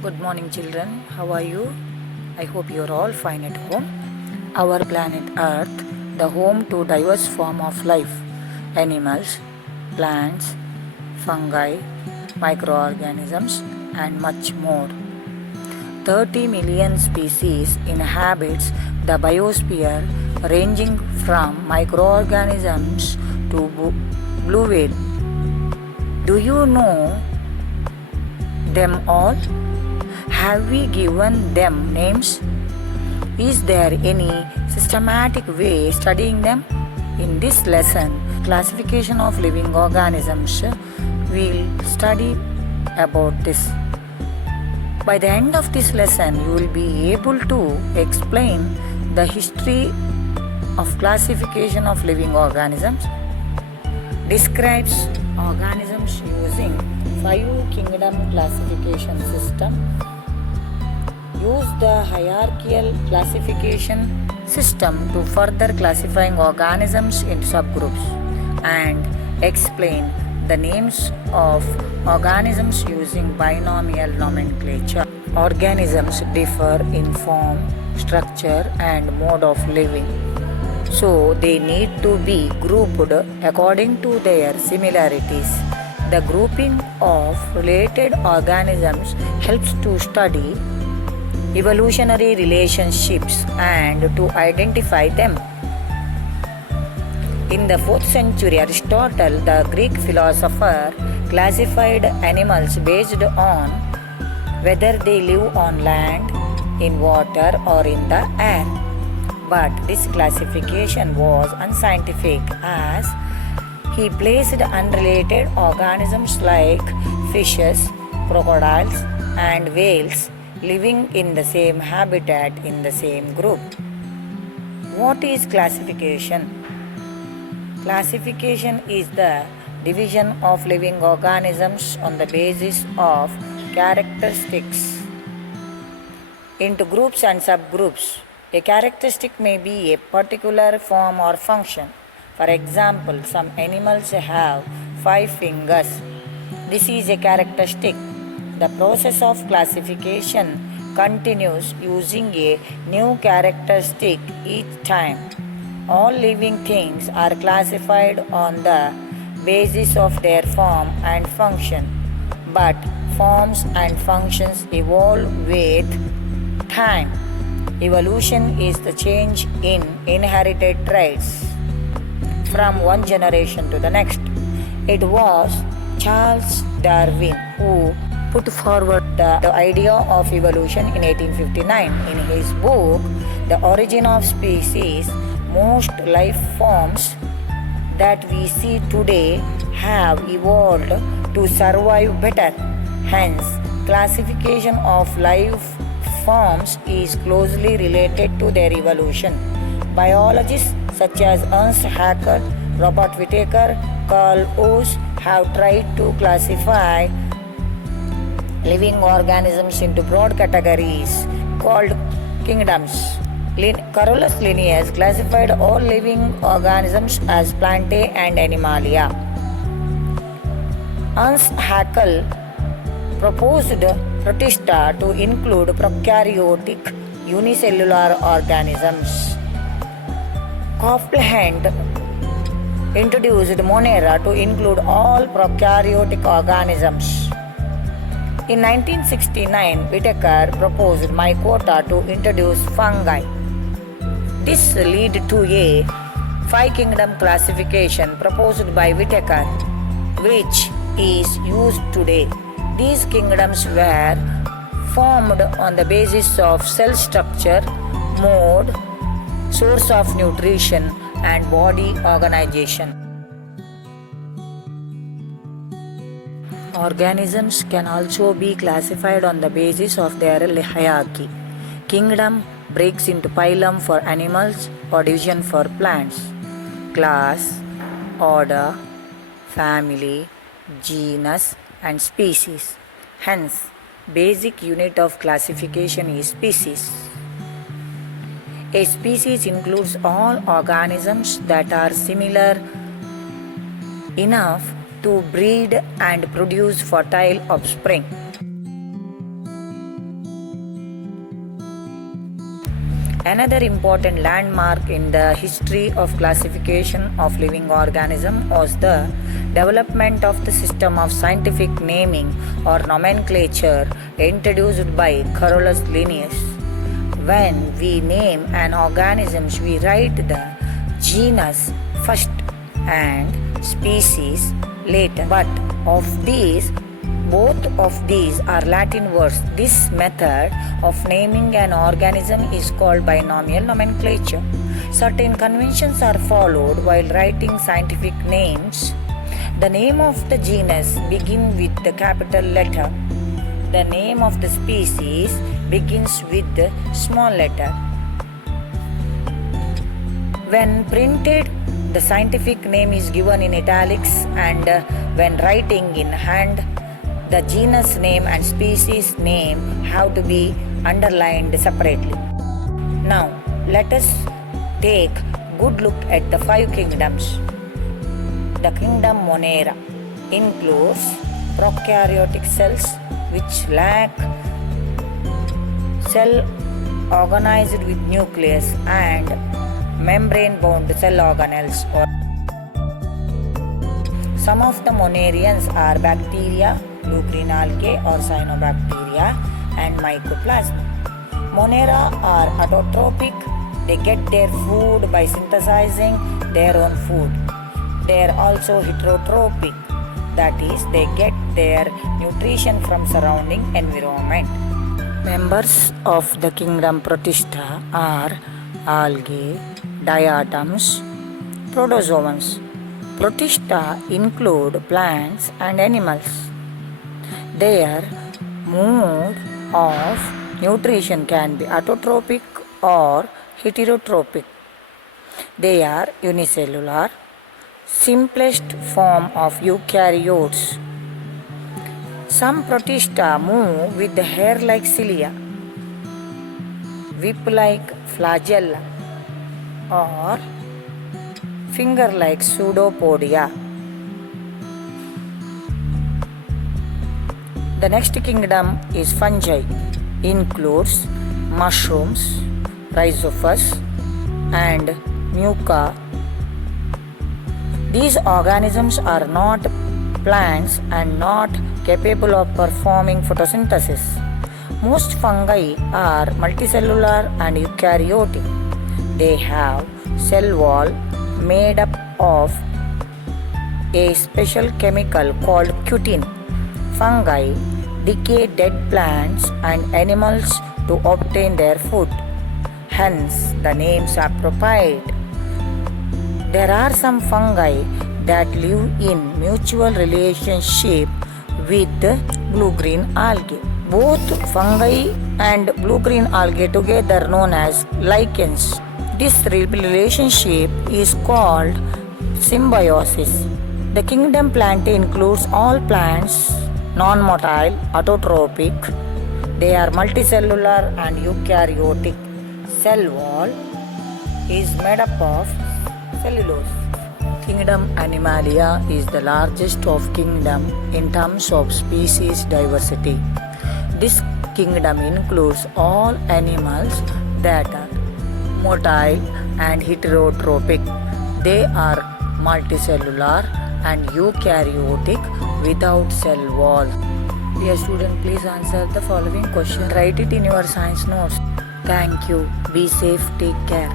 Good morning, children. How are you? I hope you are all fine at home. Our planet Earth, the home to diverse form of life, animals, plants, fungi, microorganisms, and much more. 30 million species inhabits the biosphere, ranging from microorganisms to blue whale. Do you know them all? Have we given them names? Is there any systematic way studying them? In this lesson, classification of living organisms, we'll study about this. By the end of this lesson, you will be able to explain the history of classification of living organisms, describes organisms using 5 kingdom classification system, use the hierarchical classification system to further classifying organisms into subgroups, and explain the names of organisms using binomial nomenclature. Organisms differ in form, structure, and mode of living, so they need to be grouped according to their similarities. The grouping of related organisms helps to study evolutionary relationships and to identify them. In the 4th century, Aristotle, the Greek philosopher, classified animals based on whether they live on land, in water, or in the air. But this classification was unscientific, as he placed unrelated organisms like fishes, crocodiles, and whales living in the same habitat in the same group. What is classification? Classification is the division of living organisms on the basis of characteristics into groups and subgroups. A characteristic may be a particular form or function. For example, some animals have 5 fingers. This is a characteristic. The process of classification continues using a new characteristic each time. All living things are classified on the basis of their form and function, but forms and functions evolve with time. Evolution is the change in inherited traits from one generation to the next. It was Charles Darwin who put forward the idea of evolution in 1859. In his book, The Origin of Species, most life forms that we see today have evolved to survive better. Hence, classification of life forms is closely related to their evolution. Biologists such as Ernst Haeckel, Robert Whittaker, Carl Woese have tried to classify living organisms into broad categories called kingdoms. Carolus Linnaeus classified all living organisms as Plantae and Animalia. Ernst Haeckel proposed Protista to include prokaryotic unicellular organisms. Copeland introduced Monera to include all prokaryotic organisms. In 1969, Whittaker proposed Mycota to introduce fungi. This led to a 5-kingdom classification proposed by Whittaker, which is used today. These kingdoms were formed on the basis of cell structure, mode, source of nutrition, and body organization. Organisms can also be classified on the basis of their hierarchy. Kingdom breaks into phylum for animals or division for plants. Class, order, family, genus, and species. Hence, basic unit of classification is species. A species includes all organisms that are similar enough to breed and produce fertile offspring. Another important landmark in the history of classification of living organisms was the development of the system of scientific naming or nomenclature introduced by Carolus Linnaeus. When we name an organism, we write the genus first and species later. But both of these are Latin words. This method of naming an organism is called binomial nomenclature. Certain conventions are followed while writing scientific names. The name of the genus begins with the capital letter. The name of the species begins with the small letter. When printed, the scientific name is given in italics, and when writing in hand, the genus name and species name have to be underlined separately. Now, let us take good look at the 5 kingdoms. The kingdom Monera includes prokaryotic cells which lack cell organized with nucleus and membrane-bound cell organelles. Some of the Monerians are bacteria, blue-green algae or cyanobacteria, and mycoplasma. Monera are autotrophic. They get their food by synthesizing their own food. They are also heterotrophic, that is, they get their nutrition from surrounding environment. Members of the kingdom Protista are algae, diatoms, protozoans. Protista include plants and animals. Their mode of nutrition can be autotrophic or heterotrophic. They are unicellular, simplest form of eukaryotes. Some Protista move with the hair-like cilia, whip-like flagella, or finger-like pseudopodia. The next kingdom is fungi. Includes mushrooms, rhizophus, and muca. These organisms are not plants and not capable of performing photosynthesis. Most fungi are multicellular and eukaryotic. They have cell wall made up of a special chemical called cutin. Fungi decay dead plants and animals to obtain their food. Hence, the names are appropriate. There are some fungi that live in mutual relationship with blue-green algae. Both fungi and blue-green algae together known as lichens. This relationship is called symbiosis. The kingdom Plantae includes all plants, non-motile, autotrophic. They are multicellular and eukaryotic. Cell wall is made up of cellulose. Kingdom Animalia is the largest of kingdom in terms of species diversity. This kingdom includes all animals that are motile and heterotrophic. They are multicellular and eukaryotic without cell wall. Dear student, please answer the following question. Write it in your science notes. Thank you. Be safe. Take care.